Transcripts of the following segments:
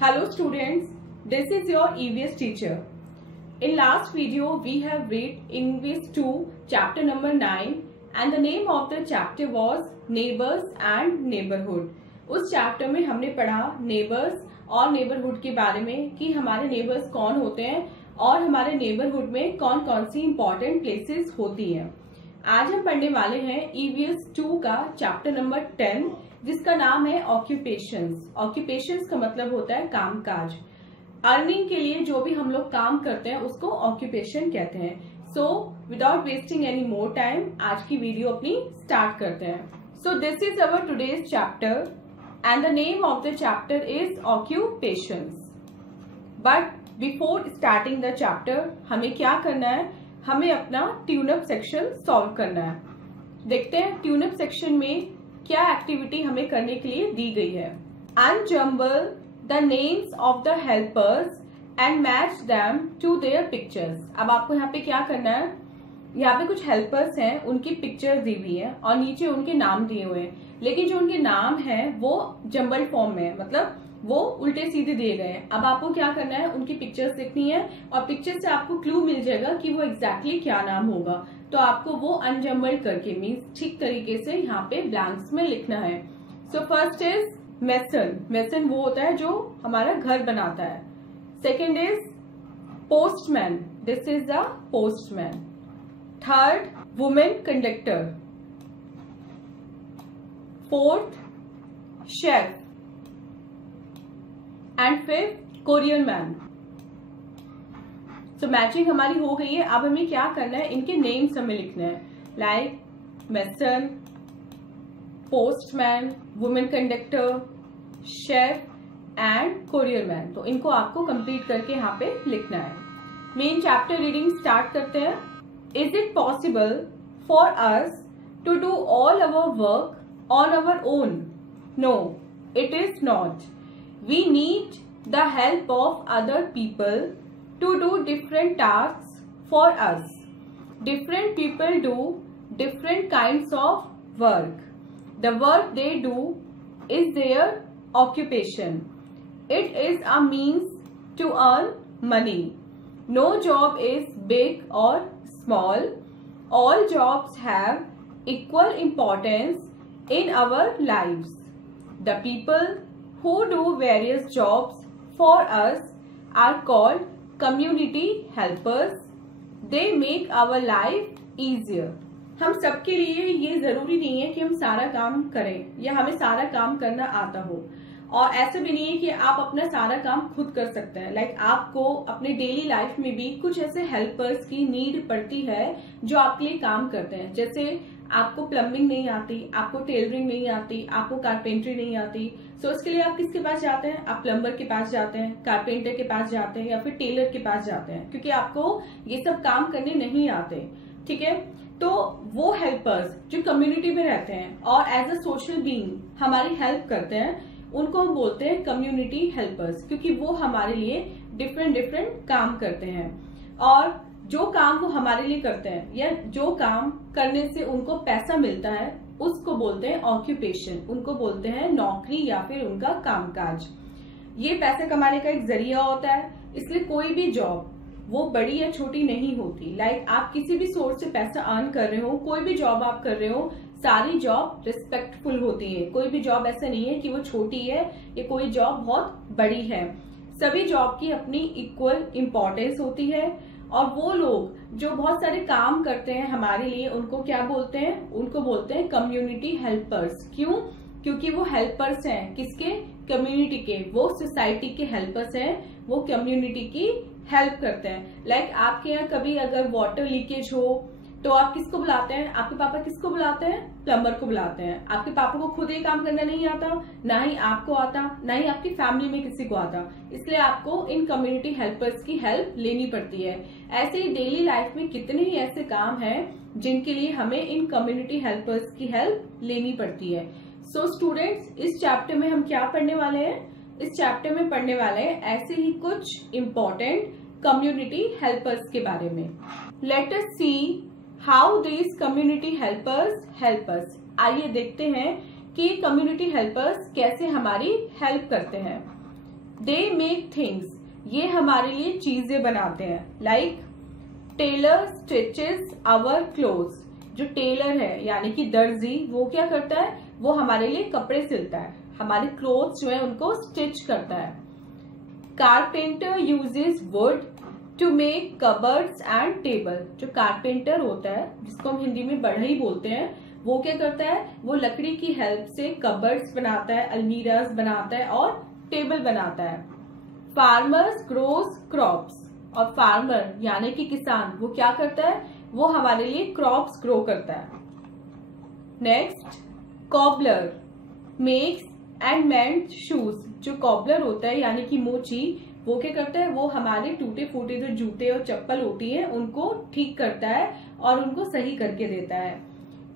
Hello students, this is your EVS teacher. In last video we have read English 2 chapter number 9 and the name of the chapter was Neighbors and Neighborhood. उस chapter में हमने पढ़ा neighbours और neighbourhood के बारे में कि हमारे नेबर्स कौन होते हैं और हमारे नेबरहुड में कौन कौन सी इम्पोर्टेंट प्लेसेस होती हैं। आज हम पढ़ने वाले हैं EVS 2 का चैप्टर नंबर 10 जिसका नाम है ऑक्यूपेशंस। ऑक्यूपेशंस का मतलब होता है कामकाज। अर्निंग के लिए जो भी हम लोग काम करते हैं उसको ऑक्यूपेशन कहते हैं। So without wasting any more time आज की वीडियो अपनी स्टार्ट करते हैं। So this is our today's chapter and the name of the chapter is occupations. But before starting the chapter हमें क्या करना है, हमें अपना ट्यूनअप सेक्शन सॉल्व करना है। देखते हैं ट्यूनअप सेक्शन में क्या एक्टिविटी हमें करने के लिए दी गई है। Unjumble the names of the helpers and match them to their pictures. अब आपको यहाँ पे क्या करना है, यहाँ पे कुछ हेल्पर्स हैं, उनकी पिक्चर्स दी हुई है और नीचे उनके नाम दिए हुए हैं, लेकिन जो उनके नाम हैं वो जम्बल फॉर्म में है, मतलब वो उल्टे सीधे दिए गए हैं। अब आपको क्या करना है, उनकी पिक्चर्स लिखनी है और पिक्चर से आपको क्लू मिल जाएगा कि वो एग्जैक्टली क्या नाम होगा। तो आपको वो अनजम्बल करके मीन्स ठीक तरीके से यहाँ पे ब्लैंक्स में लिखना है। So first is mason. Mason वो होता है जो हमारा घर बनाता है। Second is postman, this is the postman. Third women conductor. Fourth chef and fifth courier man. So matching हमारी हो गई है। अब हमें क्या करना है, इनके नेम्स हमें लिखने हैं, like mason, postman, women conductor, chef and courier man. तो इनको आपको कंप्लीट करके यहाँ पे लिखना है। मेन चैप्टर रीडिंग स्टार्ट करते हैं। Is it possible for us to do all our work on our own? No, it is not. We need the help of other people to do different tasks for us. Different people do different kinds of work. The work they do is their occupation. It is a means to earn money. No job is big or small. All jobs have equal importance in our lives. The people who do various jobs for us are called community helpers. They make our life easier. हम सबके लिए ये जरूरी नहीं है कि हम सारा काम करें या हमें सारा काम करना आता हो, और ऐसा भी नहीं है कि आप अपना सारा काम खुद कर सकते हैं। लाइक आपको अपने डेली लाइफ में भी कुछ ऐसे हेल्पर्स की नीड पड़ती है जो आपके लिए काम करते हैं। जैसे आपको प्लम्बिंग नहीं आती, आपको टेलरिंग नहीं आती, आपको कारपेंटरी नहीं आती, सो उसके लिए आप किसके पास जाते हैं? आप प्लम्बर के पास जाते हैं, कारपेंटर के पास जाते हैं या फिर टेलर के पास जाते हैं, क्योंकि आपको ये सब काम करने नहीं आते। ठीक है, तो वो हेल्पर्स जो कम्युनिटी में रहते हैं और एज अ सोशल बीइंग हमारी हेल्प करते हैं, उनको हम बोलते हैं कम्युनिटी हेल्पर्स, क्योंकि वो हमारे लिए डिफरेंट डिफरेंट काम करते हैं। और जो काम वो हमारे लिए करते हैं या जो काम करने से उनको पैसा मिलता है उसको बोलते हैं ऑक्यूपेशन, उनको बोलते हैं नौकरी या फिर उनका कामकाज। ये पैसे कमाने का एक जरिया होता है, इसलिए कोई भी जॉब वो बड़ी या छोटी नहीं होती। लाइक आप किसी भी सोर्स से पैसा अर्न कर रहे हो, कोई भी जॉब आप कर रहे हो, सारी जॉब रिस्पेक्टफुल होती है। कोई भी जॉब ऐसा नहीं है कि वो छोटी है या कोई जॉब बहुत बड़ी है। सभी जॉब की अपनी इक्वल इम्पोर्टेंस होती है। और वो लोग जो बहुत सारे काम करते हैं हमारे लिए, उनको क्या बोलते हैं? उनको बोलते हैं कम्युनिटी हेल्पर्स। क्यों? क्योंकि वो हेल्पर्स हैं किसके? कम्युनिटी के। वो सोसाइटी के हेल्पर्स हैं, वो कम्युनिटी की हेल्प करते हैं। लाइक आपके यहाँ कभी अगर वाटर लीकेज हो तो आप किसको बुलाते हैं? आपके पापा किसको बुलाते हैं? प्लम्बर को बुलाते हैं। आपके पापा को खुद ये काम करना नहीं आता, ना ही आपको आता, ना ही आपकी फैमिली में किसी को आता, इसलिए आपको इन कम्युनिटी हेल्पर्स की हेल्प लेनी पड़ती है। ऐसे ही डेली लाइफ में कितने ही ऐसे काम हैं जिनके लिए हमें इन कम्युनिटी हेल्पर्स की हेल्प लेनी पड़ती है। सो स्टूडेंट्स, इस चैप्टर में हम क्या पढ़ने वाले हैं? इस चैप्टर में पढ़ने वाले हैं ऐसे ही कुछ इम्पोर्टेंट कम्युनिटी हेल्पर्स के बारे में। Let us see how these community helpers help us. आइए देखते हैं कि कम्युनिटी हेल्पर्स कैसे हमारी हेल्प करते हैं। दे मेक थिंग्स, ये हमारे लिए चीजें बनाते हैं। Like tailor stitches our clothes, जो टेलर है यानी कि दर्जी, वो क्या करता है, वो हमारे लिए कपड़े सिलता है, हमारे क्लोथ्स जो है उनको स्टिच करता है। Carpenter uses wood to make cupboards and table, जो कारपेंटर होता है जिसको हम हिंदी में बढ़ई बोलते हैं, वो क्या करता है, वो लकड़ी की हेल्प से कबर्ड्स बनाता है, अलमीराज बनाता है और टेबल बनाता है। फार्मर्स ग्रोस क्रॉप्स, और फार्मर यानी कि किसान, वो क्या करता है, वो हमारे लिए क्रॉप्स ग्रो करता है। Next, cobbler makes and mends shoes, जो कॉबलर होता है यानी कि मोची, वो क्या करता है, वो हमारे टूटे फूटे जो जूते और चप्पल होती है उनको ठीक करता है और उनको सही करके देता है।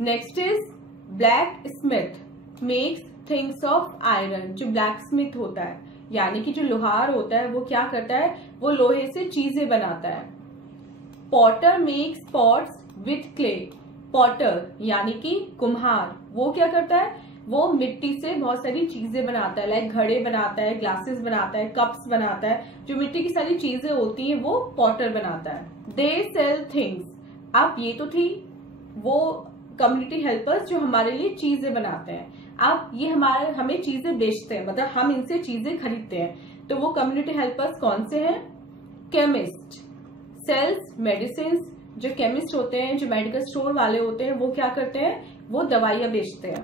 Next is black Smith makes things of iron, जो ब्लैक स्मिथ होता है यानी कि जो लोहार होता है वो क्या करता है, वो लोहे से चीजें बनाता है। Potter makes pots with clay, Potter यानी कि कुम्हार, वो क्या करता है, वो मिट्टी से बहुत सारी चीजें बनाता है, लाइक घड़े बनाता है, ग्लासेस बनाता है, कप्स बनाता है, जो मिट्टी की सारी चीजें होती हैं वो पॉटर बनाता है। दे सेल थिंग्स, अब ये तो थी वो कम्युनिटी हेल्पर्स जो हमारे लिए चीजें बनाते हैं। अब ये हमें चीजें बेचते हैं, मतलब हम इनसे चीजें खरीदते हैं। तो वो कम्युनिटी हेल्पर्स कौन से हैं? केमिस्ट सेल्स मेडिसिन, जो केमिस्ट होते हैं, जो मेडिकल स्टोर वाले होते हैं, वो क्या करते हैं, वो दवाइयां बेचते हैं।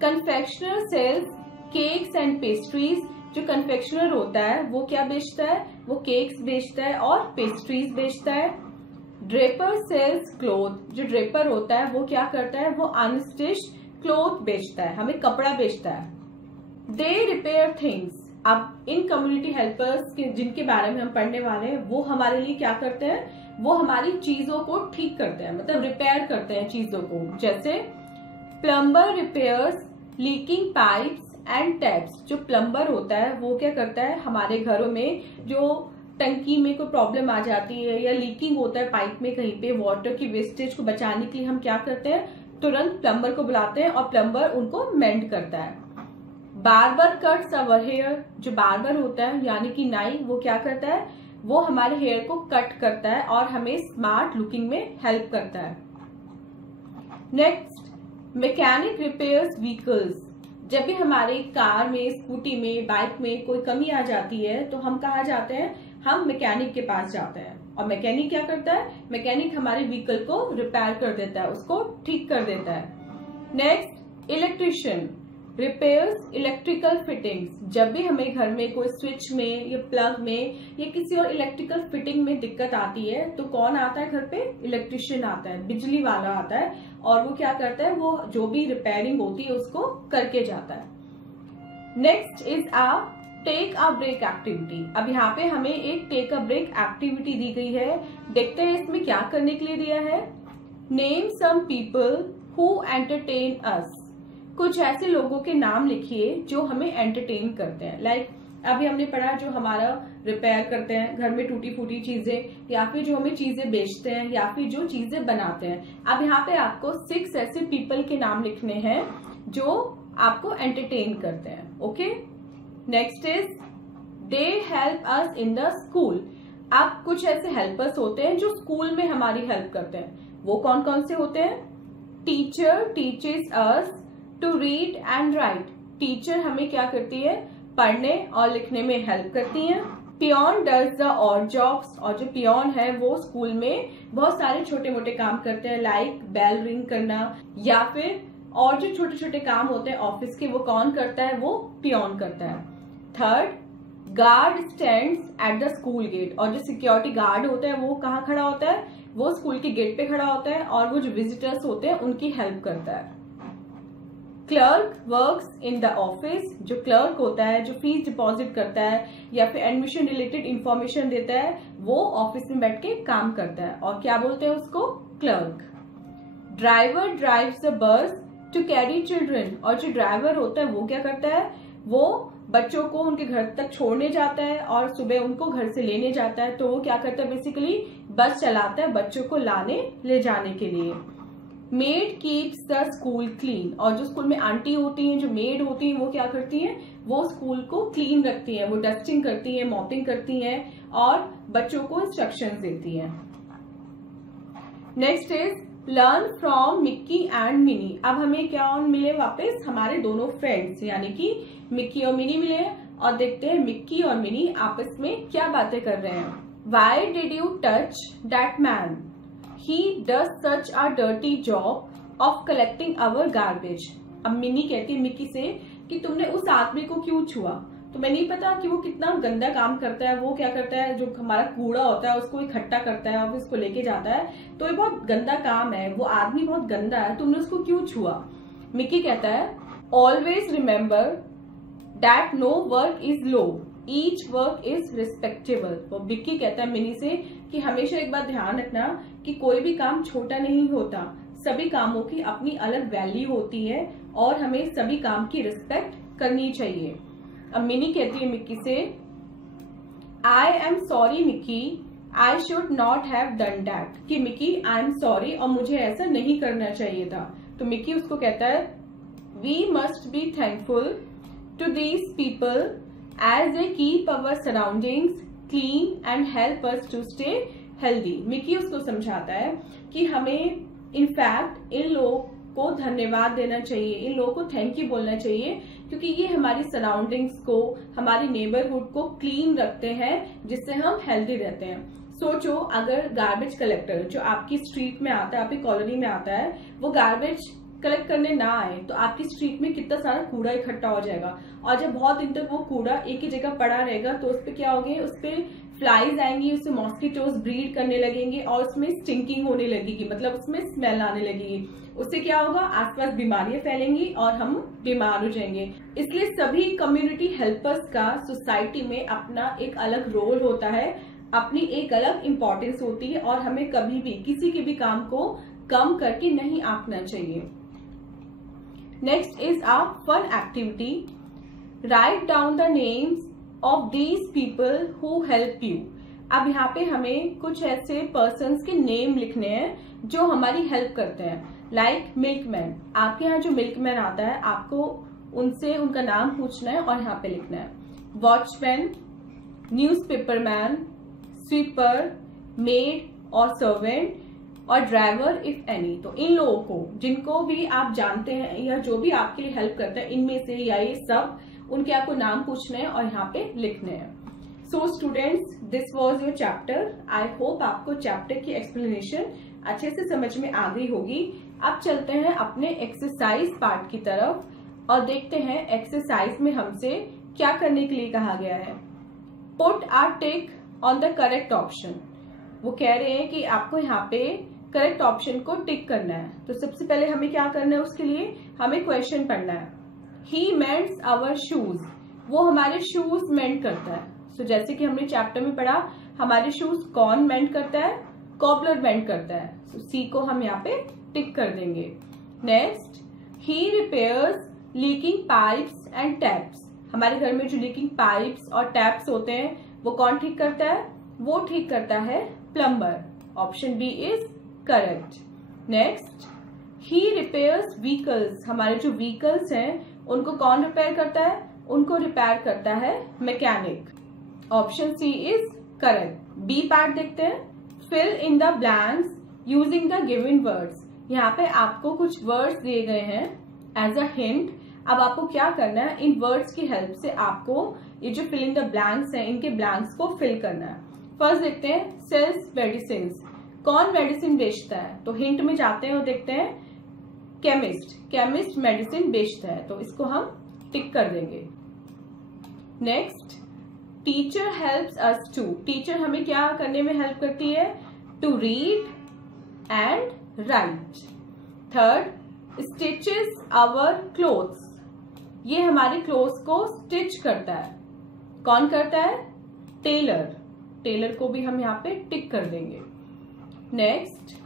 Confectioner sells cakes and pastries, जो कन्फेक्शनर होता है वो क्या बेचता है, वो केक्स बेचता है और पेस्ट्रीज बेचता है। ड्रेपर सेल्स क्लोथ, जो ड्रेपर होता है वो क्या करता है, वो अनस्टिच्ड क्लोथ बेचता है, हमें कपड़ा बेचता है। दे रिपेयर थिंग्स, अब इन कम्युनिटी हेल्पर्स जिनके बारे में हम पढ़ने वाले हैं, वो हमारे लिए क्या करते हैं, वो हमारी चीजों को ठीक करते हैं, मतलब रिपेयर करते हैं चीजों को। जैसे plumber repairs leaking pipes and taps, जो प्लम्बर होता है वो क्या करता है, हमारे घरों में जो टंकी में कोई प्रॉब्लम आ जाती है या लीकिंग होता है पाइप में कहीं पे, वाटर की वेस्टेज को बचाने के लिए हम क्या करते हैं, तुरंत प्लम्बर को बुलाते हैं और प्लम्बर उनको मेंड करता है। बार्बर कट्स अवर हेयर, जो बार्बर होता है यानी कि नाई, वो क्या करता है, वो हमारे हेयर को कट करता है और हमें स्मार्ट लुकिंग में हेल्प करता है। नेक्स्ट, मैकेनिक रिपेयर्स व्हीकल्स, जब भी हमारे कार में, स्कूटी में, बाइक में कोई कमी आ जाती है तो हम कहाँ जाते हैं, हम मैकेनिक के पास जाते हैं। और मैकेनिक क्या करता है, मैकेनिक हमारे व्हीकल को रिपेयर कर देता है, उसको ठीक कर देता है। Next, electrician repairs electrical fittings, जब भी हमें घर में कोई स्विच में या प्लग में या किसी और इलेक्ट्रिकल फिटिंग में दिक्कत आती है तो कौन आता है घर पे, इलेक्ट्रिशियन आता है, बिजली वाला आता है और वो क्या करता है, वो जो भी रिपेयरिंग होती है उसको करके जाता है। Next is a take a break activity, अब यहाँ पे हमें एक टेक अ ब्रेक एक्टिविटी दी गई है, देखते हैं इसमें क्या करने के लिए दिया है। Name some people who entertain us, कुछ ऐसे लोगों के नाम लिखिए जो हमें एंटरटेन करते हैं। लाइक अभी हमने पढ़ा जो हमारा रिपेयर करते हैं घर में टूटी फूटी चीजें, या फिर जो हमें चीजें बेचते हैं, या फिर जो चीजें बनाते हैं। अब यहाँ पे आपको 6 ऐसे पीपल के नाम लिखने हैं जो आपको एंटरटेन करते हैं। Okay, next is they help us in the school, अब कुछ ऐसे हेल्पर्स होते हैं जो स्कूल में हमारी हेल्प करते हैं। वो कौन कौन से होते हैं? Teacher teaches us to read and write, teacher हमें क्या करती है, पढ़ने और लिखने में हेल्प करती हैं। Peon does the odd jobs, और जो पियोन है वो स्कूल में बहुत सारे छोटे मोटे काम करते हैं, लाइक बेल रिंग करना या फिर और जो छोटे छोटे काम होते हैं ऑफिस के, वो कौन करता है, वो पियोन करता है। Third, guard stands at the school gate, और जो सिक्योरिटी गार्ड होता है वो कहाँ खड़ा होता है, वो स्कूल के गेट पे खड़ा होता है और वो जो विजिटर्स होते हैं उनकी हेल्प करता है। Clerk works in the office, जो क्लर्क होता है जो फीस डिपॉजिट करता है या फिर एडमिशन रिलेटेड इंफॉर्मेशन देता है, वो ऑफिस में बैठ के काम करता है और क्या बोलते हैं उसको, clerk. Driver drives the bus to carry children, और जो ड्राइवर होता है वो क्या करता है, वो बच्चों को उनके घर तक छोड़ने जाता है और सुबह उनको घर से लेने जाता है। तो वो क्या करता है, बेसिकली बस चलाता है बच्चों को लाने ले जाने के लिए। Made keeps the school clean, और जो स्कूल में आंटी होती हैं, जो मेड होती हैं, वो क्या करती हैं, वो स्कूल को क्लीन रखती हैं, वो डस्टिंग करती हैं, मॉपिंग करती हैं और बच्चों को इंस्ट्रक्शंस देती हैं। Next is learn from Mickey and mini. अब हमें क्या मिले वापस, हमारे दोनों फ्रेंड्स यानी कि मिक्की और मिनी मिले, और देखते हैं मिक्की और मिनी आपस में क्या बातें कर रहे हैं। Why did you touch that man? He does such a dirty job of collecting our garbage. अब मिनी कहती है मिक्की से कि तुमने उस आदमी को क्यों छुआ, तुम्हें नहीं पता कि वो कितना गंदा काम करता है, वो क्या करता है, जो हमारा कूड़ा होता है उसको इकट्ठा करता है और उसको लेके जाता है, तो ये बहुत गंदा काम है, वो आदमी बहुत गंदा है, तुमने उसको क्यों छुआ। मिक्की कहता है always remember that no work is low, each work is respectable. तो विक्की कहता है मिनी से कि हमेशा एक बात ध्यान रखना कि कोई भी काम छोटा नहीं होता, सभी कामों की अपनी अलग वैल्यू होती है और हमें सभी काम की रिस्पेक्ट करनी चाहिए। अब मिनी कहती है मिक्की से I am sorry Mickey, I should not have done that, कि मिक्की आई एम सॉरी और मुझे ऐसा नहीं करना चाहिए था। तो मिक्की उसको कहता है we must be thankful to these people as they keep our surroundings clean and help us to stay healthy। Mickey उसको समझाता है कि हमें इनफैक्ट इन लोगों को धन्यवाद देना चाहिए, इन लोगों को थैंक यू बोलना चाहिए, क्योंकि ये हमारी सराउंडिंग्स को, हमारी नेबरहुड को क्लीन रखते हैं, जिससे हम हेल्दी रहते हैं। सोचो अगर गार्बेज कलेक्टर जो आपकी स्ट्रीट में आता है, आपकी कॉलोनी में आता है, वो गार्बेज कलेक्ट करने ना आए तो आपकी स्ट्रीट में कितना सारा कूड़ा इकट्ठा हो जाएगा, और जब बहुत दिन तक वो कूड़ा एक ही जगह पड़ा रहेगा तो उस पर क्या होगी, उस पर फ्लाइज आएंगी, उससे मॉस्किटोज ब्रीड करने लगेंगे और उसमें स्टिंकिंग होने लगेगी, मतलब उसमें स्मेल आने लगेगी। उससे क्या होगा, आसपास बीमारियां फैलेंगी और हम बीमार हो जाएंगे। इसलिए सभी कम्युनिटी हेल्पर्स का सोसाइटी में अपना एक अलग रोल होता है, अपनी एक अलग इम्पोर्टेंस होती है, और हमें कभी भी किसी के भी काम को कम करके नहीं आंकना चाहिए। Next is a fun activity. Write down the names of these people who help you. अब यहाँ पे हमें कुछ ऐसे पर्सन्स के नेम लिखने हैं जो हमारी हेल्प करते हैं। लाइक मिल्कमैन, आपके यहाँ जो मिल्कमैन आता है आपको उनसे उनका नाम पूछना है और यहाँ पे लिखना है। वॉचमैन, न्यूज़पेपरमैन, स्वीपर, मेड और सर्वेंट और ड्राइवर इफ एनी। तो इन लोगों को, जिनको भी आप जानते हैं या जो भी आपके लिए हेल्प करते हैं, इनमें से या ये सब, उनके आपको नाम पूछने हैं और यहाँ पे लिखने हैं। So students, this was your chapter. I hope आपको चैप्टर की एक्सप्लेनेशन अच्छे से समझ में आ गई होगी। अब चलते हैं अपने एक्सरसाइज पार्ट की तरफ और देखते हैं एक्सरसाइज में हमसे क्या करने के लिए कहा गया है। Put a tick on the correct option. वो कह रहे हैं कि आपको यहाँ पे करेक्ट ऑप्शन को टिक करना है। तो सबसे पहले हमें क्या करना है, उसके लिए हमें क्वेश्चन पढ़ना है। ही मेंट्स आवर शूज, वो हमारे शूज मेंट करता है। तो जैसे कि हमने चैप्टर में पढ़ा, हमारे शूज कौन मेंट करता है, कॉबलर मेंट करता है। तो सी को हम यहाँ पे टिक कर देंगे। Next, he repairs leaking pipes and taps, हमारे घर में जो लीकिंग पाइप्स और टैप्स होते हैं वो कौन ठीक करता है, वो ठीक करता है plumber. Option B is correct. Next, he repairs vehicles, हमारे जो व्हीकल्स हैं उनको कौन रिपेयर करता है, उनको रिपेयर करता है mechanic. Option C is correct. B part देखते हैं। Fill in the blanks using the given words, यहाँ पे आपको कुछ वर्ड्स दिए गए हैं एज अ हिंट। अब आपको क्या करना है, इन वर्ड्स की हेल्प से आपको ये जो फिल इन द ब्लैंक्स हैं, इनके ब्लैंक्स को फिल करना है। फर्स्ट देखते हैं, सेल्स मेडिसिन, कौन मेडिसिन बेचता है। तो हिंट में जाते हैं और देखते हैं केमिस्ट, केमिस्ट मेडिसिन बेचता है, तो इसको हम टिक कर देंगे। Next, teacher helps us to, teacher हमें क्या करने में हेल्प करती है, to read and write. Third, stitches our clothes, ये हमारे क्लोथ्स को स्टिच करता है, कौन करता है, टेलर, टेलर को भी हम यहाँ पे टिक कर देंगे। नेक्स्ट,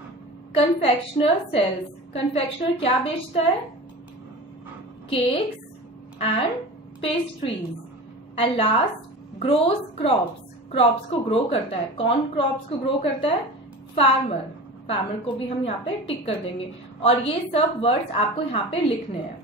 कन्फेक्शनर सेल्स, कन्फेक्शनर क्या बेचता है, cakes and pastries. And last, grows crops, crops को ग्रो करता है, कौन क्रॉप्स को ग्रो करता है, फार्मर, फार्मर को भी हम यहाँ पे टिक कर देंगे और ये सब वर्ड्स आपको यहाँ पे लिखने हैं।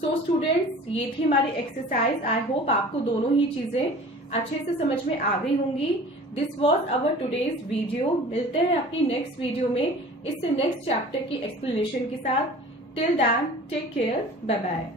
सो स्टूडेंट्स, ये थी हमारी एक्सरसाइज। आई होप आपको दोनों ही चीजें अच्छे से समझ में आ गई होंगी। This was our today's video. मिलते हैं अपनी नेक्स्ट वीडियो में इससे नेक्स्ट चैप्टर की एक्सप्लेनेशन के साथ। Till then take care, bye bye.